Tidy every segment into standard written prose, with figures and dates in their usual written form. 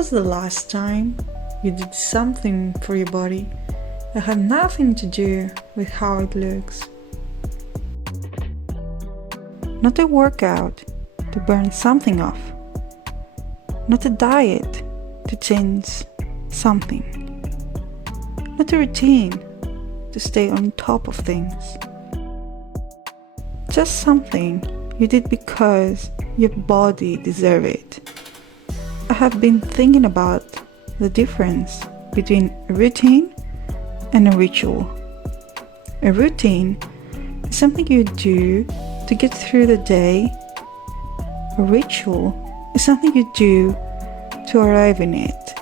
was the last time you did something for your body that had nothing to do with how it looks? Not a workout to burn something off. Not a diet to change something. Not a routine to stay on top of things. Just something you did because your body deserved it. I have been thinking about the difference between a routine and a ritual. A routine is something you do to get through the day. A ritual is something you do to arrive in it.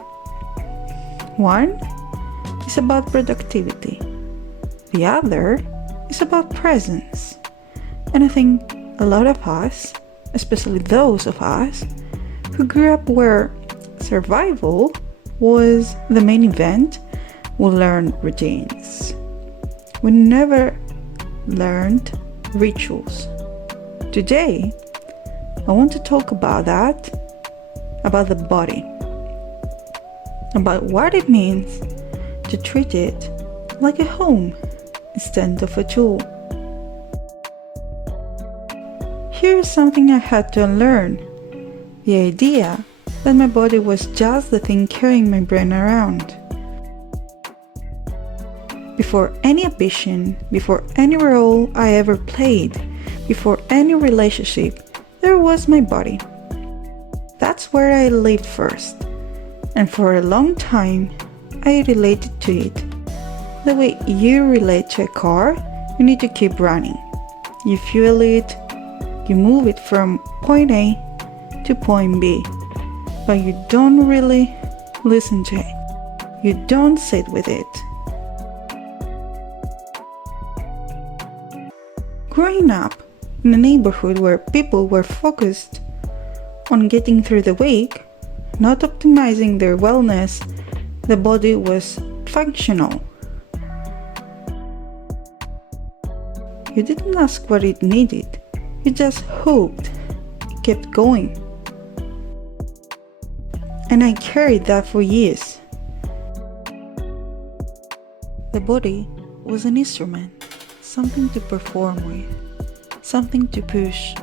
One is about productivity. The other is about presence. And I think a lot of us, especially those of us who grew up where survival was the main event, will learn routines. We never learned rituals. Today, I want to talk about that, about the body, about what it means to treat it like a home instead of a tool. Here's something I had to unlearn: the idea that my body was just the thing carrying my brain around. Before any ambition, before any role I ever played, before any relationship, there was my body. That's where I lived first, and for a long time I related to it. The way you relate to a car, you need to keep running. You fuel it, you move it from point A to point B, but you don't really listen to it. You don't sit with it. Growing up in a neighborhood where people were focused on getting through the week, not optimizing their wellness, the body was functional. You didn't ask what it needed. You just hoped it kept going. And I carried that for years. The body was an instrument, something to perform with, something to push,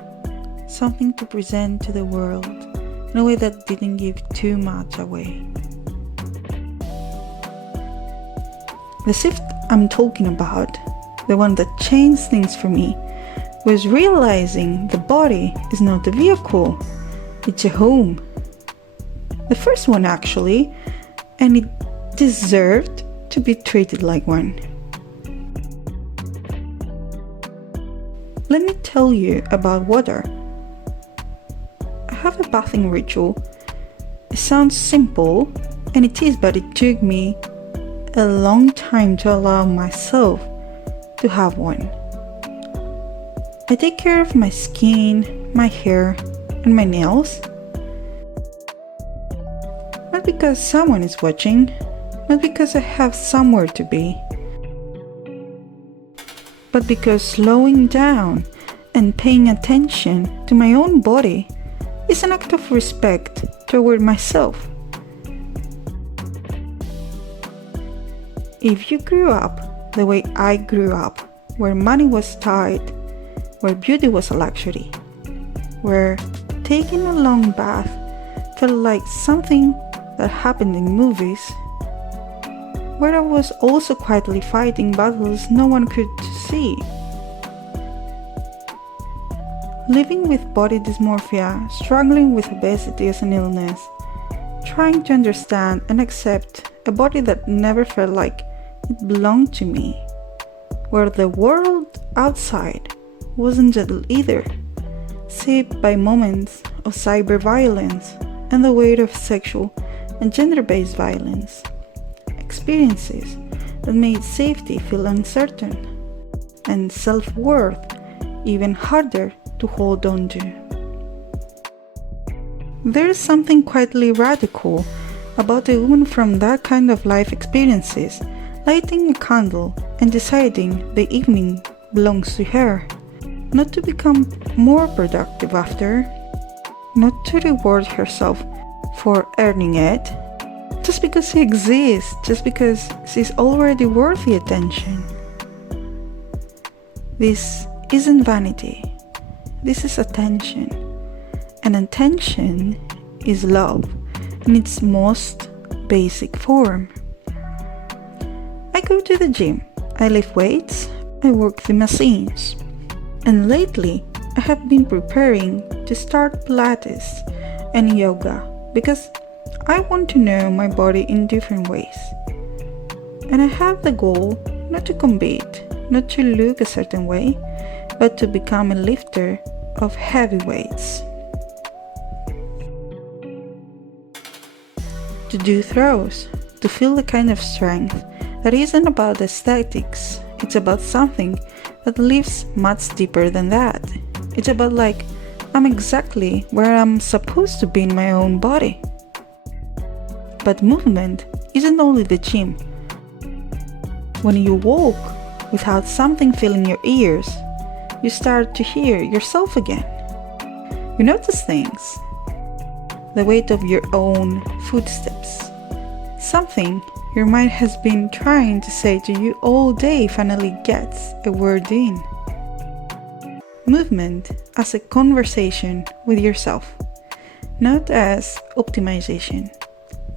something to present to the world in a way that didn't give too much away. The shift I'm talking about, the one that changed things for me, was realizing the body is not a vehicle, it's a home. The first one actually, and it deserved to be treated like one. Let me tell you about water. I have a bathing ritual. It sounds simple, and it is, but it took me a long time to allow myself to have one. I take care of my skin, my hair, and my nails. Not because someone is watching, not because I have somewhere to be, but because slowing down and paying attention to my own body is an act of respect toward myself. If you grew up the way I grew up, where money was tight, where beauty was a luxury, where taking a long bath felt like something that happened in movies, where I was also quietly fighting battles no one could see. Living with body dysmorphia, struggling with obesity as an illness, trying to understand and accept a body that never felt like it belonged to me, where the world outside wasn't gentle either, shaped by moments of cyber violence and the weight of sexual and gender-based violence, experiences that made safety feel uncertain and self-worth even harder to hold on to. There is something quietly radical about a woman from that kind of life experiences lighting a candle and deciding the evening belongs to her, not to become more productive after, not to reward herself for earning it, just because she exists, just because she's already worthy attention. This isn't vanity. This is attention. And attention is love in its most basic form. I go to the gym. I lift weights. I work the machines. And lately, I have been preparing to start Pilates and yoga because I want to know my body in different ways. And I have the goal not to compete, not to look a certain way, but to become a lifter of heavy weights. To do throws, to feel the kind of strength that isn't about aesthetics. It's about something that lives much deeper than that. It's about I'm exactly where I'm supposed to be in my own body. But movement isn't only the gym. When you walk without something filling your ears, you start to hear yourself again. You notice things. The weight of your own footsteps. Something your mind has been trying to say to you all day finally gets a word in. Movement as a conversation with yourself, not as optimization,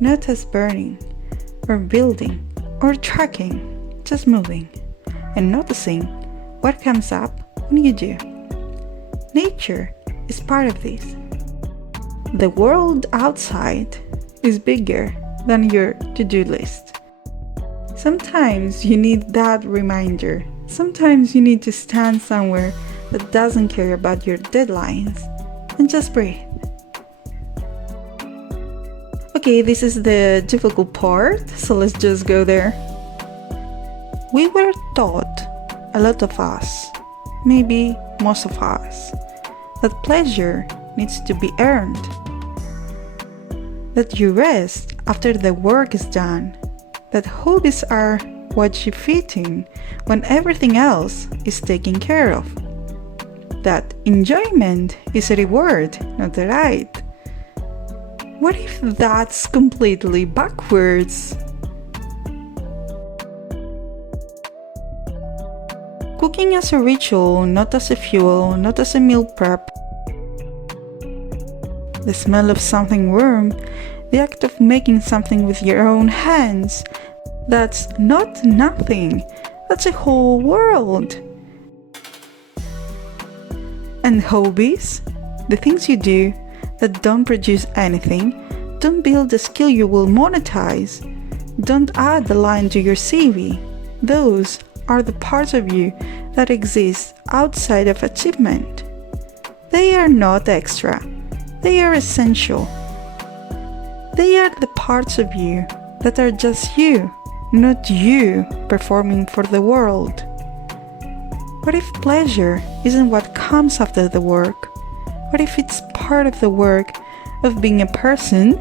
not as burning or building or tracking, just moving and noticing what comes up when you do. Nature is part of this. The world outside is bigger than your to-do list. Sometimes you need that reminder. Sometimes you need to stand somewhere that doesn't care about your deadlines and just breathe. Okay, this is the difficult part, so let's just go there. We were taught, a lot of us, maybe most of us, that pleasure needs to be earned. That you rest after the work is done. That hobbies are what you fit in when everything else is taken care of. That enjoyment is a reward, not a right. What if that's completely backwards? Cooking as a ritual, not as a fuel, not as a meal prep. The smell of something warm, the act of making something with your own hands, that's not nothing, that's a whole world. And hobbies, the things you do that don't produce anything, don't build a skill you will monetize, don't add the line to your CV. Those are the parts of you that exist outside of achievement. They are not extra, they are essential. They are the parts of you that are just you, not you performing for the world. What if pleasure isn't what comes after the work? What if it's part of the work of being a person?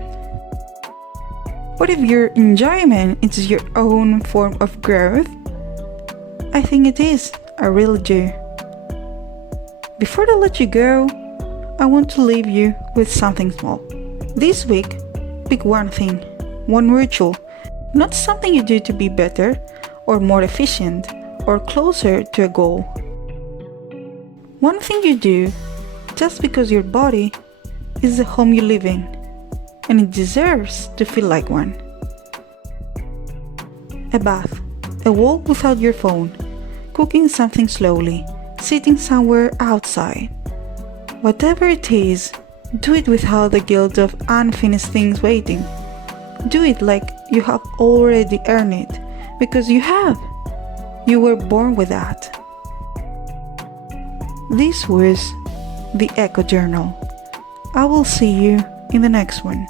What if your enjoyment is your own form of growth? I think it is, I really do. Before I let you go, I want to leave you with something small. This week, pick one thing, one ritual, not something you do to be better or more efficient or closer to a goal. One thing you do just because your body is the home you live in and it deserves to feel like one. A bath, a walk without your phone, cooking something slowly, sitting somewhere outside. Whatever it is, do it without the guilt of unfinished things waiting. Do it like you have already earned it, because you have. You were born with that. This was the Echo Journal. I will see you in the next one.